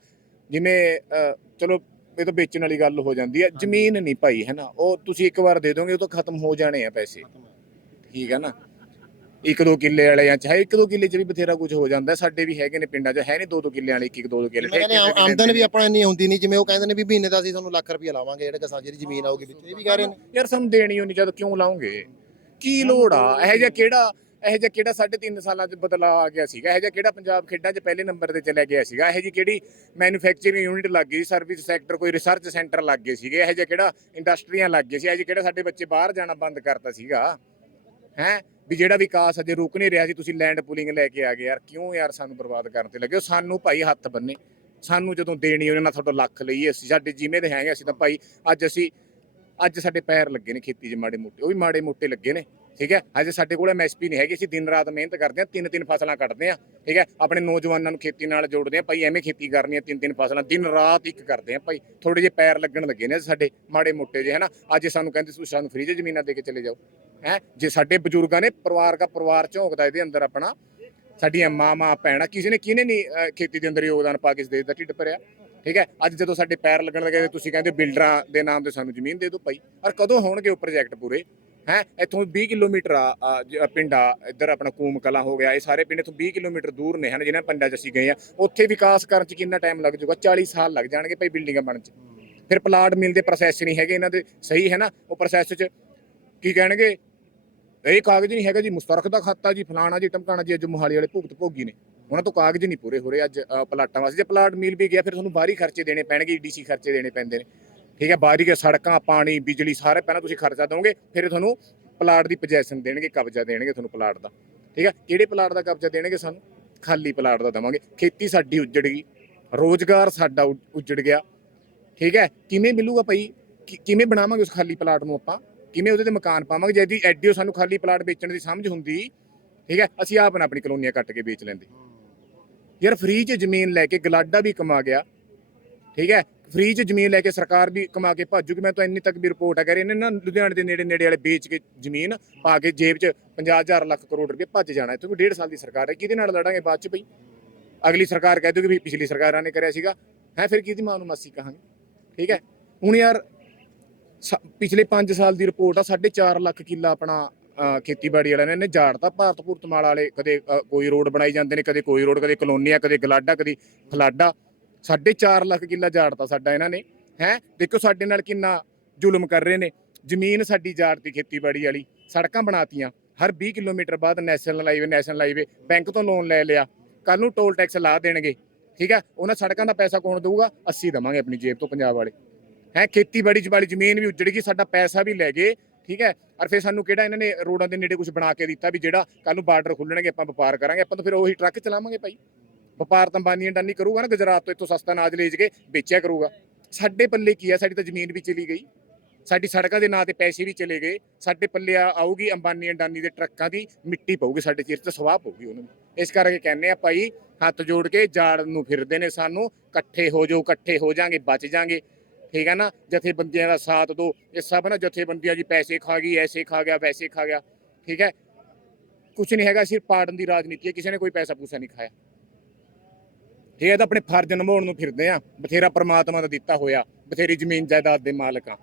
A: ਜਿਵੇਂ ਚਲੋ ਇਹ ਤਾਂ ਵੇਚਣ ਵਾਲੀ ਗੱਲ ਹੋ ਜਾਂਦੀ ਹੈ। ਜ਼ਮੀਨ ਨਹੀਂ ਭਾਈ ਹੈ ਨਾ? ਉਹ ਤੁਸੀਂ ਇੱਕ ਵਾਰ ਦੇ ਦੋਗੇ ਉਹ ਤਾਂ ਖਤਮ ਹੋ ਜਾਣੇ ਆ ਪੈਸੇ। ਠੀਕ ਹੈ ਨਾ? ਇੱਕ ਦੋ ਕਿੱਲੇ ਵਾਲੇ ਜਾਂ ਚਾਹੇ ਇੱਕ ਦੋ ਕਿੱਲੇ ਚ ਵੀ ਬਥੇਰਾ ਕੁਝ ਹੋ ਜਾਂਦਾ। ਸਾਡੇ ਵੀ ਹੈਗੇ ਨੇ ਪਿੰਡਾਂ 'ਚ ਹੈ ਨਹੀਂ ਦੋ ਦੋ ਕਿੱਲੇ ਵਾਲੇ ਇੱਕ ਇੱਕ ਦੋ ਦੋ ਕਿੱਲੇ।
B: ਮੈਂ ਕਹਿੰਦੇ
A: ਤੇ
B: ਆਮਦਨ ਵੀ। ਆਪਣਾ ਇੰਨੀ ਹੁੰਦੀ ਨਹੀਂ ਜਿਵੇਂ ਉਹ ਕਹਿੰਦੇ ਨੇ ਵੀ ਮਹੀਨੇ ਦਾ ਅਸੀਂ ਤੁਹਾਨੂੰ ਲੱਖ ਰੁਪਇਆ ਲਾਵਾਂਗੇ ਜਿਹੜੇ ਕਿਸਾਨ ਜਿਹੜੀ ਜ਼ਮੀਨ ਆਊਗੀ ਵਿੱਚ ਇਹ ਵੀ ਕਹਿ ਰਹੇ ਨੇ।
A: ਯਾਰ ਸਾਨੂੰ ਦੇਣੀ ਹੋਣੀ ਜਦ ਕਿਉਂ ਲਾਉਂਗੇ? ਕੀ ਲੋੜ ਆ? ਇਹ ਜਿਹਾ ਕਿਹੜਾ ਇਹੋ ਜਿਹਾ ਕਿਹੜਾ ਸਾਢੇ ਤਿੰਨ ਸਾਲਾਂ ਚ ਬਦਲਾਅ ਆ ਗਿਆ ਸੀਗਾ? ਇਹੋ ਜਿਹਾ ਕਿਹੜਾ ਪੰਜਾਬ ਖੇਡਾਂ 'ਚ ਪਹਿਲੇ ਨੰਬਰ ਤੇ ਚਲਾ ਗਿਆ ਸੀਗਾ? ਇਹੋ ਜਿਹੀ ਕਿਹੜੀ ਮੈਨੂਫੈਕਚਰਿੰਗ ਯੂਨਿਟ ਲੱਗ ਗਈ? ਸਰਵਿਸ ਸੈਕਟਰ ਕੋਈ ਰਿਸਰਚ ਸੈਂਟਰ ਲੱਗ ਗਏ ਸੀਗੇ? ਇਹੋ ਜਿਹਾ ਕਿਹੜਾ ਇੰਡਸਟਰੀਆਂ ਲੱਗ ਗਏ ਸੀ? ਇਹ ਜਿਹਾ ਕਿਹੜਾ ਸਾਡੇ ਬੱਚੇ ਬਾਹਰ ਜਾਣਾ ਬੰਦ ਕਰਤਾ ਸੀਗਾ? ਹੈ? ਵੀ ਜਿਹੜਾ ਵਿਕਾਸ ਅਜੇ ਰੁਕ ਨਹੀਂ ਰਿਹਾ ਸੀ, ਤੁਸੀਂ ਲੈਂਡ ਪੂਲਿੰਗ ਲੈ ਕੇ ਆ ਗਏ ਯਾਰ। ਕਿਉਂ ਯਾਰ ਸਾਨੂੰ ਬਰਬਾਦ ਕਰਨ ਤੇ ਲੱਗੇ ਹੋ? ਸਾਨੂੰ ਭਾਈ ਹੱਥ ਬੰਨੇ। ਸਾਨੂੰ ਜਦੋਂ ਦੇਣੀ ਉਹਨਾਂ ਨਾਲ ਤੁਹਾਡਾ ਲੱਖ ਲਈਏ ਅਸੀਂ। ਸਾਡੇ ਜਿਵੇਂ ਦੇ ਹੈਗੇ, ਅਸੀਂ ਤਾਂ ਭਾਈ ਅੱਜ ਅਸੀਂ ਅੱਜ ਸਾਡੇ ਪੈਰ ਲੱਗੇ ਨੇ ਖੇਤੀ 'ਚ ਮਾੜੇ ਮੋਟੇ। ਉਹ ਵੀ ਮਾੜੇ ਮੋਟੇ ਲੱਗੇ ਨੇ। ਠੀਕ ਹੈ? ਅੱਜ ਸਾਡੇ ਕੋਲ ਐਮਐਸਪੀ ਨਹੀਂ ਹੈਗੀ, ਅਸੀਂ ਦਿਨ ਰਾਤ ਮਿਹਨਤ ਕਰਦੇ ਹਾਂ, ਤਿੰਨ ਤਿੰਨ ਫਸਲਾਂ ਕੱਟਦੇ ਹਾਂ, ਠੀਕ ਹੈ? ਆਪਣੇ ਨੌਜਵਾਨਾਂ ਨੂੰ ਖੇਤੀ ਨਾਲ ਜੋੜਦੇ ਹਾਂ, ਭਾਈ ਐਵੇਂ ਖੇਤੀ ਕਰਨੀ ਆ ਤਿੰਨ ਤਿੰਨ ਫਸਲਾਂ, ਦਿਨ ਰਾਤ ਇੱਕ ਕਰਦੇ ਹਾਂ ਭਾਈ। ਥੋੜੇ ਜਿਹੇ ਪੈਰ ਲੱਗਣ ਲੱਗੇ ਨੇ ਸਾਡੇ, ਮਾੜੇ ਮੋਟੇ ਜੇ ਹਨਾ? ਅੱਜ ਸਾਨੂੰ ਕਹਿੰਦੇ ਤੁਸੀਂ ਸਾਨੂੰ ਫ੍ਰੀ 'ਚ ਜ਼ਮੀਨਾਂ ਦੇ ਕੇ ਚਲੇ ਜਾਓ, ਹੈ? ਜੇ ਸਾਡੇ ਬਜ਼ੁਰਗਾਂ ਨੇ ਪਰਿਵਾਰ ਦਾ ਪਰਿਵਾਰ ਝੋਂਕਦਾ ਇਹਦੇ ਅੰਦਰ ਆਪਣਾ, ਸਾਡੀਆਂ ਮਾਵਾਂ, ਭੈਣਾਂ, ਕਿਸੇ ਨੇ, ਕਿਹਨੇ ਨਹੀਂ ਖੇਤੀ ਦੇ ਅੰਦਰ ਯੋਗਦਾਨ ਪਾ ਕੇ ਇਸ ਦੇਸ਼ ਦਾ ਢਿੱਡ ਭਰਿਆ, ਠੀਕ ਹੈ? ਅੱਜ ਜਦੋਂ ਸਾਡੇ ਪੈਰ ਲੱਗਣ ਲੱਗੇ, ਤੁਸੀਂ ਕਹਿੰਦੇ ਬਿਲਡਰਾਂ ਦੇ ਨਾਮ ਤੇ ਸਾਨੂੰ ਜ਼ਮੀਨ ਦੇ ਦਿਓ ਭਾਈ। ਔਰ ਕਦੋਂ ਹੋਣਗੇ ਉਹ ਪ੍ਰੋਜੈਕਟ ਪੂਰੇ? ਹੈ? ਇੱਥੋਂ 20 ਕਿਲੋਮੀਟਰ ਆ ਪਿੰਡ ਆ, ਇੱਧਰ ਆਪਣਾ ਕੂਮ ਕਲਾ ਹੋ ਗਿਆ, ਇਹ ਸਾਰੇ ਪਿੰਡ ਇੱਥੋਂ 20 ਕਿਲੋਮੀਟਰ ਦੂਰ ਨੇ, ਹਨ ਜਿਹਨਾਂ ਪਿੰਡਾਂ 'ਚ ਅਸੀਂ ਗਏ ਆ। ਉੱਥੇ ਵਿਕਾਸ ਕਰਨ 'ਚ ਕਿੰਨਾ ਟਾਈਮ ਲੱਗ ਜਾਊਗਾ? 40 ਸਾਲ ਲੱਗ ਜਾਣਗੇ ਭਾਈ ਬਿਲਡਿੰਗਾਂ ਬਣਨ 'ਚ। ਫਿਰ ਪਲਾਟ ਮਿਲਦੇ ਪ੍ਰੋਸੈਸ ਨਹੀਂ ਹੈਗੇ ਇਹਨਾਂ ਦੇ, ਸਹੀ ਹੈ ਨਾ? ਉਹ ਪ੍ਰੋਸੈਸ 'ਚ ਕੀ ਕਹਿਣਗੇ? ਇਹ ਕਾਗਜ਼ ਨਹੀਂ ਹੈਗਾ ਜੀ, ਮੁਸਤਰਕ ਦਾ ਖਾਤਾ ਜੀ, ਫਲਾਣਾ ਜੀ, ਟਮਕਾਣਾ ਜੀ, ਅੱਜ ਮੁਹਾਲੀ ਵਾਲੇ ਭੁਗਤ ਭੋਗੀ ਨੇ। ਉਹਨਾਂ ਤੋਂ ਕਾਗਜ਼ ਨਹੀਂ ਪੂਰੇ ਹੋ ਰਹੇ ਅੱਜ ਪਲਾਟਾਂ ਵਾਸਤੇ। ਜੇ ਪਲਾਟ ਮਿਲ ਵੀ ਗਿਆ, ਫਿਰ ਤੁਹਾਨੂੰ ਬਾਹਰੀ ਖਰਚੇ ਦੇਣੇ ਪੈਣਗੇ ਡੀਸੀ ਖਰਚੇ ਦੇਣੇ ਪੈਂਦੇ ਨੇ। ਠੀਕ ਹੈ ਬਾਹਰੀ ਕੇ ਸੜਕਾਂ, ਪਾਣੀ, ਬਿਜਲੀ ਸਾਰੇ ਪਹਿਲਾਂ ਤੁਸੀਂ ਖਰਚਾ ਦੋਗੇ ਫਿਰ ਤੁਹਾਨੂੰ ਪਲਾਟ ਦੀ ਪੋਜੈਸ਼ਨ ਦੇਣਗੇ, ਕਬਜ਼ਾ ਦੇਣਗੇ ਤੁਹਾਨੂੰ ਪਲਾਟ ਦਾ। ਠੀਕ ਹੈ, ਕਿਹੜੇ ਪਲਾਟ ਦਾ ਕਬਜ਼ਾ ਦੇਣਗੇ ਸਾਨੂੰ? ਖਾਲੀ ਪਲਾਟ ਦਾ ਦਵਾਂਗੇ। ਖੇਤੀ ਸਾਡੀ ਉੱਜੜ ਗਈ, ਰੋਜ਼ਗਾਰ ਸਾਡਾ ਉੱਜੜ ਗਿਆ। ਠੀਕ ਹੈ, ਕਿਵੇਂ ਮਿਲੂਗਾ ਭਾਈ? ਕਿ- ਕਿਵੇਂ ਬਣਾਵਾਂਗੇ ਉਸ ਖਾਲੀ ਪਲਾਟ ਨੂੰ ਆਪਾਂ? ਕਿਵੇਂ ਉਹਦੇ ਤੇ ਮਕਾਨ ਪਾਵਾਂਗੇ? ਜੇ ਇਹਦੀ ਐਡੀਓ ਸਾਨੂੰ ਖਾਲੀ ਪਲਾਟ ਵੇਚਣ ਦੀ ਸਮਝ ਹੁੰਦੀ, ਠੀਕ ਹੈ, ਅਸੀਂ ਆਪ ਨਾ ਆਪਣੀ ਕਲੋਨੀਆਂ ਕੱਟ ਕੇ ਵੇਚ ਲੈਂਦੇ। ਯਾਰ ਫ੍ਰੀ 'ਚ ਜ਼ਮੀਨ ਲੈ ਕੇ ਗਲਾਡਾ ਵੀ ਕਮਾ ਗਿਆ। ਠੀਕ ਹੈ ਫ੍ਰੀ 'ਚ ਜ਼ਮੀਨ ਲੈ ਕੇ ਸਰਕਾਰ ਵੀ ਕਮਾ ਕੇ ਭਾਜੂਗੀ। ਮੈਂ ਤਾਂ ਇੰਨੀ ਤੱਕ ਵੀ ਰਿਪੋਰਟ ਆ ਕਰ ਇਹਨੇ ਨਾ ਲੁਧਿਆਣੇ ਦੇ ਨੇੜੇ ਨੇੜੇ ਵਾਲੇ ਵੇਚ ਕੇ ਜ਼ਮੀਨ ਪਾ ਕੇ ਜੇਬ 'ਚ 50000 ਲੱਖ ਕਰੋੜ ਰੁਪਏ ਭੱਜ ਜਾਣਾ। ਇੱਥੇ ਡੇਢ ਸਾਲ ਦੀ ਸਰਕਾਰ ਹੈ, ਕਿਹਦੇ ਨਾਲ ਲੜਾਂਗੇ ਬਾਅਦ 'ਚ ਬਈ? ਅਗਲੀ ਸਰਕਾਰ ਕਹਿ ਦੂਗੀ ਵੀ ਪਿਛਲੀ ਸਰਕਾਰਾਂ ਨੇ ਕਰਿਆ ਸੀਗਾ। ਹੈ, ਫਿਰ ਕਿਹਦੀ ਮਾਂ ਨੂੰ ਮਾਸੀ ਕਹਾਂਗੇ? ਠੀਕ ਹੈ? ਹੁਣ ਯਾਰ, ਸ- ਪਿਛਲੇ 5 ਸਾਲ ਦੀ ਰਿਪੋਰਟ ਆ 4.5 ਲੱਖ ਕਿੱਲਾ ਆਪਣਾ ਖੇਤੀਬਾੜੀ ਵਾਲਿਆਂ ਨੇ, ਇਹਨੇ ਝਾੜਤਾ। ਭਾਰਤ ਪੁਰਤਮਾਲ ਵਾਲੇ ਕਦੇ ਕੋਈ ਰੋਡ ਬਣਾਈ ਜਾਂਦੇ ਨੇ, ਕਦੇ ਕੋਈ ਰੋਡ, ਕਦੇ ਕਲੋਨੀਆ, ਕਦੇ ਗਲਾਡਾ, ਕਦੇ ਫਲਾਡਾ। 4.5 ਲੱਖ ਕਿੱਲਾ ਝਾੜਤਾ ਸਾਡਾ ਇਹਨਾਂ ਨੇ, ਹੈ? ਦੇਖੋ ਸਾਡੇ ਨਾਲ ਕਿੰਨਾ ਜ਼ੁਲਮ ਕਰ ਰਹੇ ਨੇ। ਜ਼ਮੀਨ ਸਾਡੀ ਝਾੜਤੀ ਖੇਤੀਬਾੜੀ ਵਾਲੀ, ਸੜਕਾਂ ਬਣਾਤੀਆਂ। ਹਰ 20 ਕਿਲੋਮੀਟਰ ਬਾਅਦ national highway national highway, bank ਤੋਂ ਲੋਨ ਲੈ ਲਿਆ। ਕੱਲ ਨੂੰ ਟੋਲ ਟੈਕਸ ਲਾ ਦੇਣਗੇ, ਠੀਕ ਹੈ ਉਹਨਾਂ ਸੜਕਾਂ ਦਾ ਪੈਸਾ ਕੌਣ ਦੇਊਗਾ? ਅਸੀਂ ਦਵਾਂਗੇ ਆਪਣੀ ਜੇਬ ਤੋਂ ਪੰਜਾਬ ਵਾਲੇ। ਹੈ? ਖੇਤੀਬਾੜੀ ਚ ਵਾਲੀ ਜ਼ਮੀਨ ਵੀ ਉੱਜੜ ਗਈ, ਸਾਡਾ ਪੈਸਾ ਵੀ ਲੈ ਗਏ, ਠੀਕ ਹੈ ਔਰ ਫਿਰ ਸਾਨੂੰ ਕਿਹੜਾ ਇਹਨਾਂ ਨੇ ਰੋਡਾਂ ਦੇ ਨੇੜੇ ਕੁਝ ਬਣਾ ਕੇ ਦਿੱਤਾ ਵੀ ਜਿਹੜਾ ਕੱਲ ਨੂੰ ਬਾਰਡਰ ਖੁੱਲਣਗੇ, ਆਪਾਂ ਵਪਾਰ ਕਰਾਂਗੇ, ਆਪਾਂ ਤਾਂ ਫਿਰ ਉਹੀ ਟਰੱਕ ਚਲਾਵਾਂਗੇ ਭਾਈ। ਵਪਾਰ ਤਾਂ ਅੰਬਾਨੀ ਅੰਡਾਨੀ ਕਰੂਗਾ ਨਾ ਗੁਜਰਾਤ ਤੋਂ ਇੱਥੋਂ ਸਸਤਾ ਅਨਾਜ ਲੈ ਕੇ ਵੇਚਿਆ ਕਰੂਗਾ। ਸਾਡੇ ਪੱਲੇ ਕੀ ਆ? ਸਾਡੀ ਤਾਂ ਜ਼ਮੀਨ ਵੀ ਚਲੀ ਗਈ। ਸਾਡੀ ਸੜਕਾਂ ਦੇ ਨਾਂ ਤੇ ਪੈਸੇ ਵੀ ਚਲੇ ਗਏ। ਸਾਡੇ ਪੱਲੇ ਆਊਗੀ ਅੰਬਾਨੀ ਅੰਡਾਨੀ ਦੇ ਟਰੱਕਾਂ ਦੀ, ਮਿੱਟੀ ਪਊਗੀ ਸਾਡੇ ਚਿਰ ਤੇ ਸਵਾਹ ਪਊਗੀ ਉਹਨਾਂ ਨੂੰ ਇਸ ਕਰਕੇ ਕਹਿੰਦੇ ਆ ਭਾਈ, ਹੱਥ ਜੋੜ ਕੇ ਜਾੜ ਨੂੰ ਫਿਰਦੇ ਨੇ ਸਾਨੂੰ, ਇਕੱਠੇ ਹੋ ਜਾਓ, ਇਕੱਠੇ ਹੋ ਜਾਾਂਗੇ, ਬਚ ਜਾਾਂਗੇ। ਠੀਕ ਹੈ ਨਾ? ਜਥੇਬੰਦੀਆਂ ਦਾ ਸਾਥ ਦਿਓ ਇਹ ਸਭ ਨਾ ਜਥੇਬੰਦੀਆਂ ਜੀ ਪੈਸੇ ਖਾ ਗਈ, ਐਸੇ ਖਾ ਗਿਆ, ਵੈਸੇ ਖਾ ਗਿਆ। ਠੀਕ ਹੈ? ਕੁਝ ਨਹੀਂ ਹੈਗਾ, ਸਿਰਫ ਪਾੜਨ ਦੀ ਰਾਜਨੀਤੀ ਹੈ। ਕਿਸੇ ਨੇ ਕੋਈ ਪੈਸਾ ਪੂਸਾ ਨਹੀਂ ਖਾਇਆ। ਠੀਕ ਹੈ ਤਾਂ ਆਪਣੇ ਫਰਜ਼ ਨਿਭਾਉਣ ਨੂੰ ਫਿਰਦੇ ਆ, ਬਥੇਰਾ ਪ੍ਰਮਾਤਮਾ ਦਾ ਦਿੱਤਾ ਹੋਇਆ, ਬਥੇਰੀ ਜ਼ਮੀਨ ਜਾਇਦਾਦ ਦੇ ਮਾਲਕ ਆ,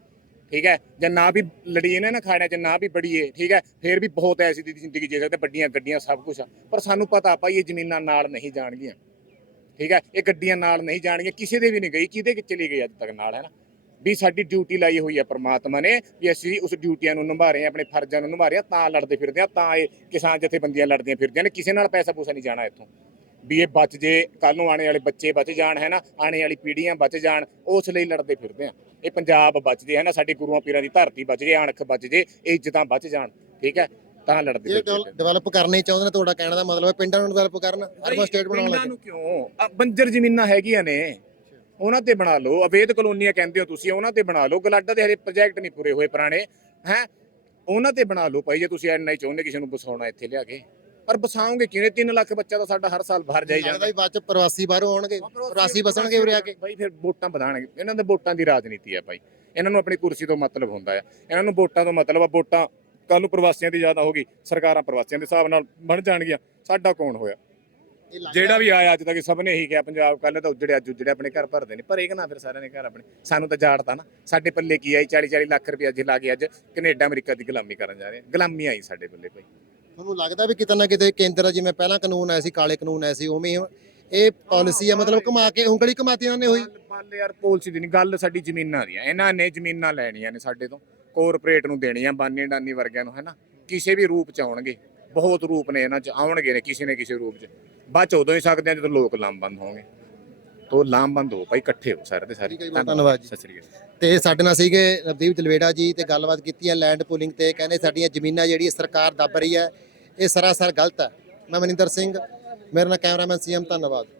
A: ਠੀਕ ਹੈ? ਜੇ ਨਾ ਵੀ ਲੜੀਏ ਨਾ ਨਾ ਖਾੜਿਆਂ 'ਚ, ਨਾ ਵੀ ਬੜੀਏ, ਠੀਕ ਹੈ? ਫੇਰ ਵੀ ਬਹੁਤ ਐਸੀ ਦੀ ਜ਼ਿੰਦਗੀ ਜੀ ਸਕਦੇ, ਵੱਡੀਆਂ ਗੱਡੀਆਂ ਸਭ ਕੁਝ ਆ। ਪਰ ਸਾਨੂੰ ਪਤਾ ਭਾਈ ਇਹ ਜ਼ਮੀਨਾਂ ਨਾਲ ਨਹੀਂ ਜਾਣਗੀਆਂ, ਠੀਕ ਹੈ? ਇਹ ਗੱਡੀਆਂ ਨਾਲ ਨਹੀਂ ਜਾਣਗੀਆਂ, ਕਿਸੇ ਦੇ ਵੀ ਨਹੀਂ ਗਈ, ਕਿਹਦੇ ਕਿ ਚਲੀ ਗਈ ਅੱਜ ਤੱਕ ਨਾਲ, ਹੈ ਨਾ? ਵੀ ਸਾਡੀ ਡਿਊਟੀ ਲਾਈ ਹੋਈ ਹੈ ਪ੍ਰਮਾਤਮਾ ਨੇ, ਵੀ ਅਸੀਂ ਉਸ ਡਿਊਟੀਆਂ ਨੂੰ ਨਿਭਾ ਰਹੇ ਹਾਂ, ਆਪਣੇ ਫਰਜ਼ਾਂ ਨੂੰ ਨਿਭਾ ਰਹੇ ਹਾਂ, ਤਾਂ ਲੜਦੇ ਫਿਰਦੇ ਹਾਂ, ਤਾਂ ਇਹ ਕਿਸਾਨ ਜਥੇਬੰਦੀਆਂ ਲੜਦੀਆਂ ਫਿਰਦੀਆਂ ਨੇ, ਕਿਸੇ ਨਾਲ ਪੈਸਾ ਪੂਸਾ ਨਹੀਂ ਜਾਣਾ ਇੱਥੋਂ। ਵੀ ਇਹ ਬਚ ਜੇ ਕੱਲ ਨੂੰ ਆਣੇ ਵਾਲੇ ਬੱਚੇ ਬਚ ਜਾਣ ਹੈ ਨਾ? ਆਣੇ ਵਾਲੀ ਪੀੜ੍ਹੀਆਂ ਬਚ ਜਾਣ ਉਸ ਲਈ ਲੜਦੇ ਫਿਰਦੇ ਆ। ਇਹ ਪੰਜਾਬ ਬਚ ਜੇ ਹੈ ਨਾ? ਸਾਡੇ ਗੁਰੂਆਂ ਪੀਰਾਂ ਦੀ ਧਰਤੀ ਬਚ ਜੇ ਅਣਖ ਬਚ ਜੇ ਇਹ ਇੱਜ਼ਤਾਂ ਬਚ ਜਾਣ ਠੀਕ ਹੈ? ਤਾਂ ਲੜਦੇ
B: ਇਹ ਡਿਵੈਲਪ ਕਰਨਾ ਚਾਹੁੰਦੇ ਨੇ ਤੁਹਾਡਾ ਕਹਿਣ ਦਾ ਮਤਲਬ ਹੈ ਪਿੰਡਾਂ ਨੂੰ ਡਿਵੈਲਪ ਕਰਨ ਅਰਬਨ ਸਟੇਟ ਬਣਾਉਣ
A: ਪਿੰਡਾਂ
B: ਲੱਗੇ।
A: ਨੂੰ ਕਿਉਂ? ਆ ਬੰਜਰ ਜ਼ਮੀਨਾਂ ਹੈਗੀਆਂ ਨੇ ਉਹਨਾਂ ਤੇ ਬਣਾ ਲਓ। ਅਵੈਧ ਕਲੋਨੀਆਂ ਕਹਿੰਦੇ ਹੋ ਤੁਸੀਂ ਉਹਨਾਂ ਤੇ ਬਣਾ ਲਓ। ਗਲਾਡਾ ਦੇ ਹਰੇ ਪ੍ਰੋਜੈਕਟ ਨਹੀਂ ਪੂਰੇ ਹੋਏ ਪੁਰਾਣੇ ਹੈ? ਉਹਨਾਂ ਤੇ ਬਣਾ ਲਓ ਭਾਈ ਜੇ ਤੁਸੀਂ ਐਨਾ ਹੀ ਚਾਹੁੰਦੇ ਕਿਸੇ ਨੂੰ ਬਸਾਉਣਾ ਇੱਥੇ ਲਿਆ ਕੇ। ਪਰ ਬਸਾਓਗੇ ਕਿਵੇਂ 3 ਲੱਖ ਬੱਚਾ ਤਾਂ ਸਾਡਾ ਹਰ ਸਾਲ ਬਾਹਰ ਜਾਈ ਜਾਂਦਾ।
B: ਬਾਅਦ ਚ ਪ੍ਰਵਾਸੀ ਬਾਹਰੋਂ ਆਉਣਗੇ ਪ੍ਰਵਾਸੀ ਬਸਣਗੇ ਉਰੇ ਆ ਕੇ।
A: ਭਾਈ ਫਿਰ ਵੋਟਾਂ ਵਧਾਣਗੇ ਇਹਨਾਂ ਦੇ ਵੋਟਾਂ ਦੀ ਰਾਜਨੀਤੀ ਹੈ ਭਾਈ ਇਹਨਾਂ ਨੂੰ ਆਪਣੀ ਕੁਰਸੀ ਤੋਂ ਮਤਲਬ ਹੁੰਦਾ ਹੈ ਇਹਨਾਂ ਨੂੰ ਵੋਟਾਂ ਤੋਂ ਮਤਲਬ ਆ ਵੋਟਾਂ ਕੱਲ ਨੂੰ ਪ੍ਰਵਾਸੀਆਂ ਦੀ ਜ਼ਿਆਦਾ ਹੋਗੀ ਸਰਕਾਰਾਂ ਪ੍ਰਵਾਸੀਆਂ ਦੇ ਹਿਸਾਬ ਨਾਲ ਬਣ ਜਾਣਗੀਆਂ। ਸਾਡਾ ਕੌਣ ਹੋਇਆ?
B: ਇਹ
A: ਜਿਹੜਾ ਵੀ ਆਇਆ ਅੱਜ ਤੱਕ ਸਭ ਨੇ ਇਹੀ ਕਿਹਾ ਪੰਜਾਬ ਕੱਲ ਤਾਂ ਉੱਜੜਿਆ ਅੱਜ ਉੱਜੜਿਆ ਆਪਣੇ ਘਰ ਭਰਦੇ ਨੇ। ਭਰੇ ਕਿ ਨਾ ਫਿਰ ਸਾਰਿਆਂ ਨੇ ਘਰ ਆਪਣੇ। ਸਾਨੂੰ ਤਾਂ ਜਾੜਤਾ ਨਾ। ਸਾਡੇ ਪੱਲੇ ਕੀ ਆਈ 40 40 ਲੱਖ ਰੁਪਏ ਅੱਜ ਲਾ ਕੇ ਅੱਜ ਕੈਨੇਡਾ ਅਮਰੀਕਾ ਦੀ ਗੁਲਾਮੀ ਕਰਨ ਜਾ ਰਹੇ ਆ। ਗੁਲਾਮੀ ਆਈ ਸਾਡੇ ਪੱਲੇ ਭਾਈ
B: ਤੁਹਾਨੂੰ ਲੱਗਦਾ ਵੀ ਕਿਤੇ ਨਾ ਕਿਤੇ ਕੇਂਦਰ ਦਾ ਜਿਵੇਂ ਪਹਿਲਾਂ ਕਾਨੂੰਨ ਆਇਆ ਸੀ ਕਾਲੇ ਕਾਨੂੰਨ ਆਏ ਸੀ ਉਵੇਂ ਹੀ ਇਹ ਪਾਲਿਸੀ ਆ ਮਤਲਬ ਘੁਮਾ ਕੇ ਉਂਗਲੀ ਘਮਾਤੀ ਇਹਨਾਂ ਨੇ ਹੋਈ।
A: ਗੱਲ ਯਾਰ ਪਾਲਿਸੀ ਦੀ ਨਹੀਂ ਗੱਲ ਸਾਡੀ ਜ਼ਮੀਨਾਂ ਦੀਆਂ ਇਹਨਾਂ ਨੇ ਜ਼ਮੀਨਾਂ ਲੈਣੀਆਂ ਨੇ ਸਾਡੇ ਤੋਂ ਕਾਰਪੋਰੇਟ ਨੂੰ ਦੇਣੀਆਂ ਬਾਨੀ ਡਾਨੀ ਵਰਗਿਆਂ ਨੂੰ ਹੈਨਾ? ਕਿਸੇ ਵੀ ਰੂਪ ਚ ਆਉਣਗੇ ਬਹੁਤ ਰੂਪ ਨੇ ਇਹਨਾਂ ਚ ਆਉਣਗੇ ਨੇ ਕਿਸੇ ਨੇ ਕਿਸੇ ਰੂਪ ਚ। ਬਾਅਦ ਚ ਉਦੋਂ ਹੀ ਸਕਦੇ ਆ ਜਦੋਂ ਲੋਕ ਲਾਮਬੰਦ ਹੋਣਗੇ। ਤੋ ਲਾਮਬੰਦ ਹੋ ਭਾਈ ਇਕੱਠੇ ਹੋ ਸਾਰੇ ਦੇ ਸਾਰੇ।
B: ਧੰਨਵਾਦ ਜੀ।
A: ਸਤਿ ਸ੍ਰੀ ਅਕਾਲ।
B: ਤੇ ਸਾਡੇ ਨਾਲ ਸੀਗੇ ਨਵਦੀਪ ਜਲਵੇੜਾ ਜੀ ਤੇ ਗੱਲਬਾਤ ਕੀਤੀ ਹੈ ਲੈਂਡ ਪੂਲਿੰਗ ਤੇ। ਕਹਿੰਦੇ ਸਾਡੀਆਂ ਜ਼ਮੀਨਾਂ ਜਿਹੜੀ ਸਰਕਾਰ ਦੱਬ ਰਹੀ ਹੈ ਇਹ ਸਰਾਸਰ ਗਲਤ ਹੈ। ਮੈਂ ਮਨਿੰਦਰ ਸਿੰਘ ਮੇਰੇ ਨਾਲ ਕੈਮਰਾਮੈਨ ਸੀਐਮ ਧੰਨਵਾਦ।